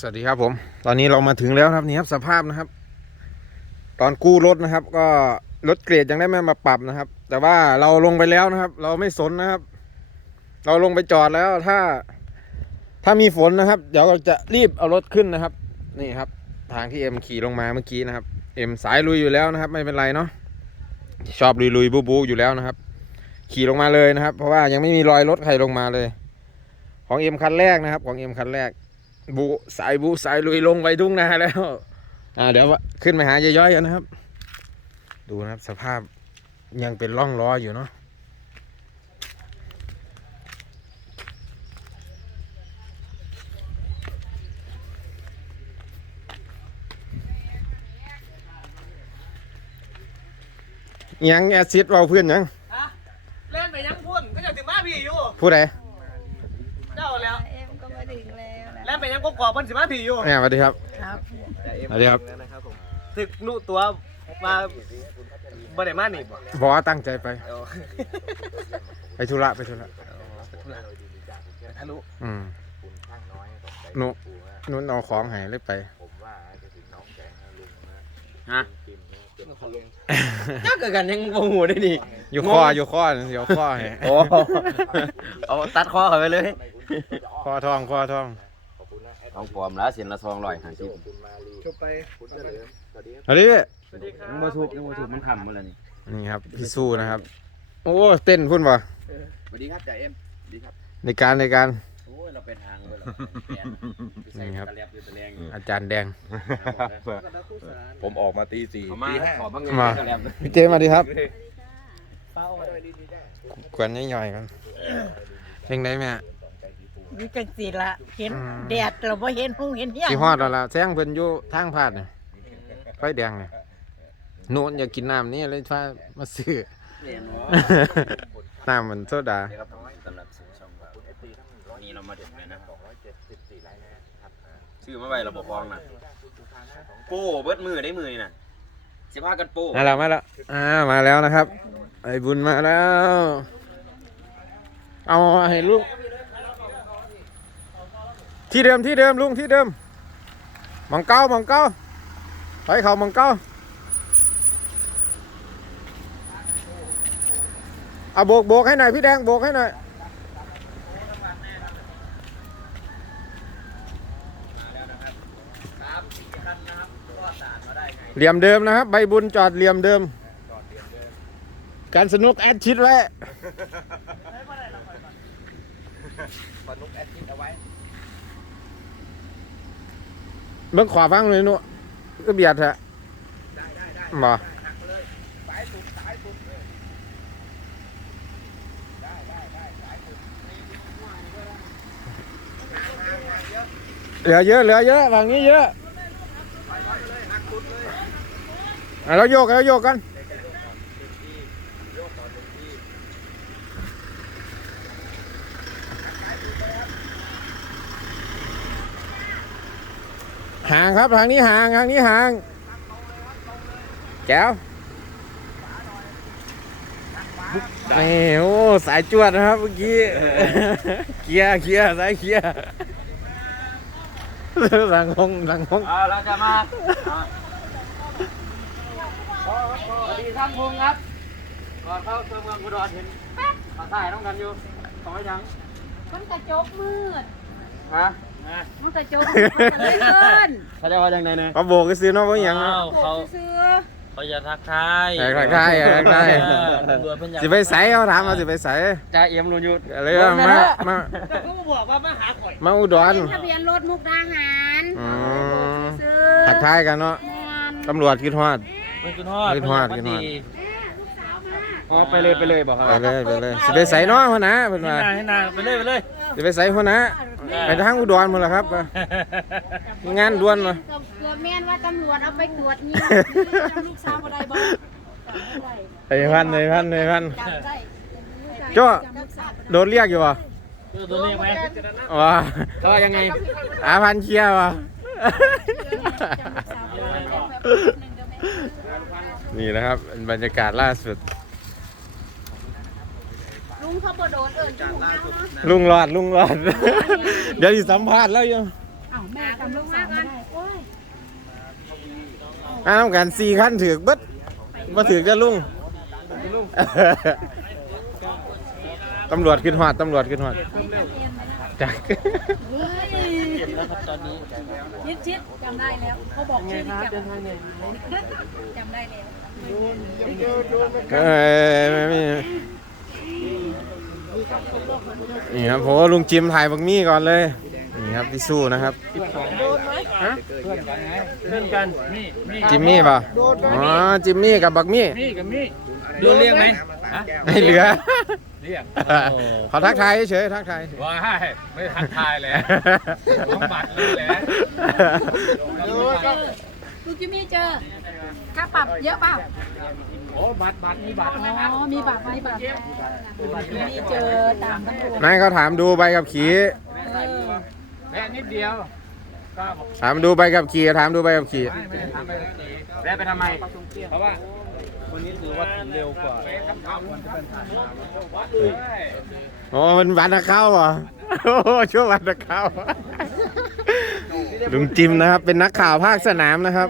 สวัสดีครับผมตอนนี้เรามาถึงแล้วครับ นี่ครับ สภาพนะครับ ตอนกู้รถนะครับ ก็ รถเกรดยังได้ไม่มาปรับนะครับ แต่ว่าเราลงไปแล้วนะครับ เราไม่สนนะครับ เราลงไปจอดแล้วถ้า ถ้ามีฝนนะครับเดี๋ยวเราจะรีบเอารถขึ้นนะครับนี่ครับทางที่เอ็มขี่ลงมาเมื่อกี้นะครับ เอ็มสายลุยอยู่แล้วนะครับ ไม่เป็นไรเนาะชอบลุยลุยบูบูอยู่แล้วนะครับ ขี่ลงมาเลยนะครับ เพราะว่ายังไม่มีรอยรถใครลงมาเลย ของเอ็มคันแรกนะครับ ของเอ็มคันแรกบูสายบูสายลุยลงไปทุ่งนาแล้ว อ่า เดี๋ยวขึ้นไปหาเย่อยๆนะครับ ดูนะครับสภาพยังเป็นร่องรอยอยู่เนาะยังแอซิดเราเพื่อนยัง เล่นไปยังพูดก็อยากถึงบ้าพี่อยู่พูดอะไรเอ็ก็กอบมันสิบ้าผีอยู่สวัสดีครับ สวัสดีครับตึกนุตัวมาบันไดมานี่บ่บ่ตั้งใจไปไปธุระไปธุระธุรลุอนุนุนเอาของหายเลยไปฮะน่าเกิดกันยังโมโหได้ดิอยู่คออยู่คอเดี๋ยว่คอเหรอโอ้เอาตัดคอเขาไปเลย คอทองคอทองทองปลอมละเสียนละทองลอยหาสิชบไปสวัสดีสวัสดีครับมาชุบมาชุบมันทำมาแล้วนี่ นี่ครับพี่สู้นะครับ โอ้เต้นพุ่นวะสวัสดีครับจ่าเอ็ม สวัสดีครับ ในการในการ โอ้เราเป็นทางเลยนี่ครับอาจารย์แดง ผมออกมาตีสี่มาขอบ้างมาพี่เจมาดีครับป้าอ้ดีกวนย่อยๆกันเพลงไหนแม่วิจังสีละเห็นแดดเราไม่เห็นห้องเห็นเฮียสีฮอดล้ล่ะแสงเพื่นอยู่ทางผ่านไฟแดงเนี่ยโนอนอยากกินน้ำนี่เลยฟ้ามาซื้อน้ำมันโซดาชื่อมาไว้ราบอกฟองนะโป้เบิดมือได้มือนี่นะสิพากันโป้มาแล้วมาแล้วอ่ามาแล้วนะครับ ไอ้บุญมาแล้ว เอาให้ลูกที่เดิมที่เดิมลุงที่เดิมมังเก้ามังเก้าไปเขามังเก้าเอาโบกโบกให้หน่อยพี่แดงโบกให้หน่อยเหลี่ยมเดิมนะครับใบบุญจอดเหลี่ยมเดิมการสนุกแอดชิดไว้ชิดไว้บิ่งขวาฟังเลยนู่นก็เบียดฮะมาเหลือเยอะ เหลือเยอะฝั่งนี้เยอะเราโยกเราโยกกันห่างครับทางนี้ห่างทางนี้ห่างแก้วเนี่ยโอ้สายจวดนะครับเมื่อกี้เกียร์เกียร์สายเกียร์หลังห้องหลังห้องเราจะมาสวัสดีท่านพงครับก่อนเข้าเติมเงินกุฎอดเห็นป้าสายต้องกันอยู่ต่อยังมันกระจกมืดฮะเขาจะว่าอย่างไรนะเขาโบกซื้อน้องเขาอย่างเขาเขาจะทักทายทักทายทักทายสิไปใส่เขาถามเมาสิไปใส่จะเอี่ยมรุ่นยุทธเรื่อมาเขาบอกว่ามาหาข่อยมาอุดรทะเบียนรถมุกดาหารทักทายกันเนาะตำรวจกิดทอดกิดทอดกิดทอดไปเลยไปเลยบอกเขาไปเลยไปเลยสิไปใส่น้องคนนะเพื่อนมาไปเลยไปเลยสิไปใส่คนนะไปทางอุดรมาแล้วครับ งานด่วนเหรอเกือมนว่าตำรวจเอาไปตรวจนี่ยไอ้พันไอ้พันไอ้พันเจ้าโดนเรียกอยู่ป่ะโดนเรียกว่าก็ยังไงอาพันเชียว่ะนี่นะครับ บรรยากาศล่าสุดลุงรอดลุงรอด เดี๋ยวสัมภาษณ์แล้วยังน้าวกันสี่ขั้นถือบัตรมาถือจันลุงตำรวจขึ้นหอดตำรวจขึ้นหอดจักเยเ้วยิ้มชิดจำได้แล้วเขาบอกชื่อที่จำจำได้แล้วเออไม่มีนี่ครับผมลุงจิมถ่ายบางมี่ก่อนเลยนี่ครับพี่สู้นะครับจิมมี่ป่ะอ๋อจิมมี่กับบักมี่จิมมีี่ดูเรียกไหมไม่เหลือเยกขาทักทายเฉยทักทายว้าไม่ทักทายเลยต้องบัตเลยแหละลูกยี่มีเจอค่าปรับเยอะเปล่าโอ้บัตรบัตรมีบัตรอ๋อ มีบัตรมีบัตรลูกยี่เจอตามตำรวจนายเขาถามดูใบกับขีแพ้นิดเดียวถามดูใบกับขีถามดูใบกับขีแพ้ไปทำไม เพราะว่าคนนี้ถือว่าเร็วกว่าโอ้เป็นวันตะเข้าเหรอโอ้ช่วงวันตะเข้าลุงจิมนะครับเป็นนักข่าวภาคสนามนะครับ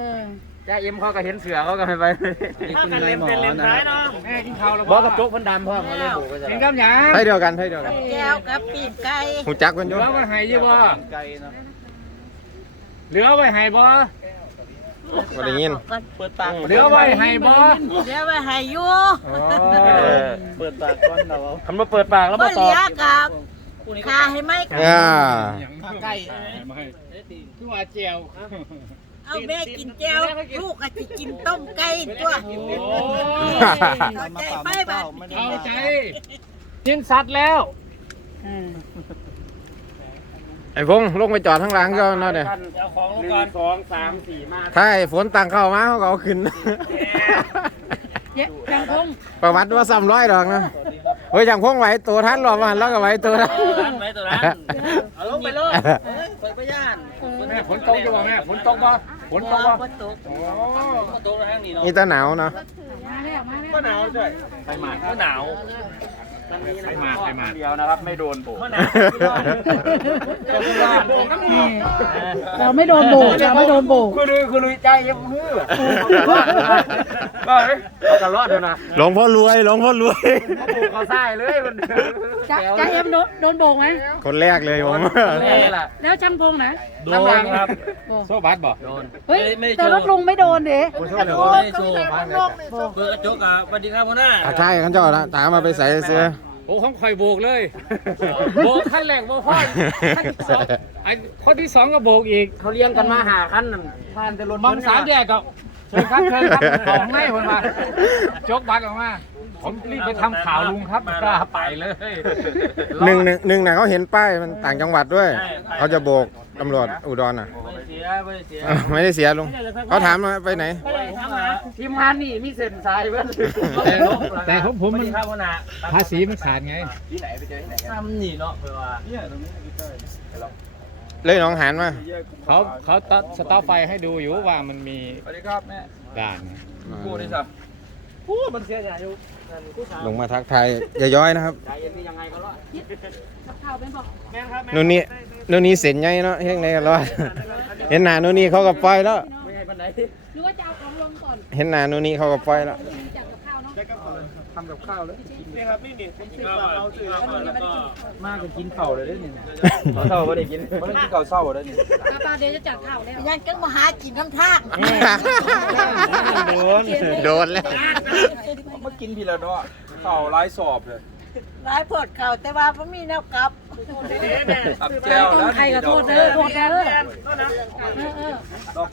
แจ้าเอ็มเขาก็เห็นเสือเขาก็ไปไปคุนเลยหมอนะครับบอสกับโจ๊กพันดำพ่อมขาเลยบุกไปจ้เห็นกับหยางให้เดียวกันให้เดียวกันแก้วกับปีกไก่หูจักกันโยนเหล้วมันหายยี่บอเหลือไว้หายบอสวันนี้เปิดปาก เหลือไว้หายบอสเหลือไว้หายยูเปิดปากก่อนเราทำมาเปิดปากแล้วมาตอบเหอค่ะให้ไหมค่ะไก่ตัวเจียวเอาแม่กินแจวลูกอาจจะกินต้มไก่ตัวเข้าใจไหมเข้าใจ กินสัตว์แล้ว ไอ้พงลงไปจอดข้างหลางก็นั่นเนี่ยหนึ่งสองสามสี่มาถ้าฝนตังเข้ามาเขาเอาขึ้นเยอะจังพงประวัติว่าสามร้อยดอกนะเฮ้ยอย่างพวกไหวตัวท่านรอมาแล้วก็ไหวตัวท่านไหวตัวท่านเอาลงไปเลยไปไปย่านแม่ฝนตกจะบอกแม่ฝนตกบ่ฝนตกบ่ฝนตกตกแล้วทางนี้เนาะนี่ตาหนาวเนาะก็หนาวด้วยไปมาก็หนาวไม่เดียวนะครับไม่โดนโบกเราไม่โดนโบกเรไม่โดนโบก คุณดูคุณดูใจยังมือก็เยเราจะรอดเนะหลวงพ่อรวยหลวงพ่อรวยเขาปลาใส่เลยมันจะจะเอ็มโดนโบกไหมคนแรกเลยผม แล้วจังพงนะโดนครับโซบัสบอกโดนเฮ้ยแต่รถลุงไม่โดนเด้โดนโซบัสเปิดกระจกอ่ะสวัสดีครับโ่อหน้าใช่ขันจอดละตามมาไปใส่เสื้อโบอ้ของคอยโบกเลยโบกขั้นแรกโบกขั้นขั้นที่สองก็โบกอีกเขาเลี้ยงกันมาหาขั้นผ่านจะลนบ้านสามแยกก็เชิญครับเชิญครัสบไม่คนมาจกบัตรออกมาผมรีบไปทําข่าวลุงครับกล้าไปเลยหนึ่งหนึ่งหนึ่งนะเขาเห็นป้ายมันต่างจังหวัดด้วยเขาจะโบกตำรวจอุดรน่ะไม่ได้เสียลุงเขาถามไปไหนทีมงานนี่มีเส้นสายเพื่นแต่ขาผมมันภาษีมันขาดไงทำนี่เนาะเพื่อเลยน้องหันมาเขาเขาตัดสตาร์ไฟให้ดูอยู่ว่ามันมีสวัสดีครับแม่ด่านกูนี่ครับกูมันเสียใหญ่อยู่ลงมาทักทายย้อยๆนะครับใจเย็นนี่ยังไงก็รอดคิดสักเท่าไหมบอกแม่ครับแม่นู่นนี่น่นนี่เสร็นไงเนาะเฮงในรอดเห็นหน้านู่นนี่เขากับป่อยแล้วเห็นหน้านู่นนี่เขากับป่อยแล้วทำกับข้าวเลยนี่ครับพี่มีผมซ้อมาเอาซื้อมาแก็มากกากินข้าวเลยเนี่ยเข้าไม่ได้กินเม่ได้กินข้าวเศร้าเลยเนี่ยตาเดียจะจัดข่าวแล้วยังก็นมหากินน้ำท่าโดนโดนแล้วมืกินพี่ละดอเข่าไร้สอบเลยไร้ผดข่าแต่ว่าผมมีแนวกลับจับแจวแล้วโทษเด้อโทษเด้อ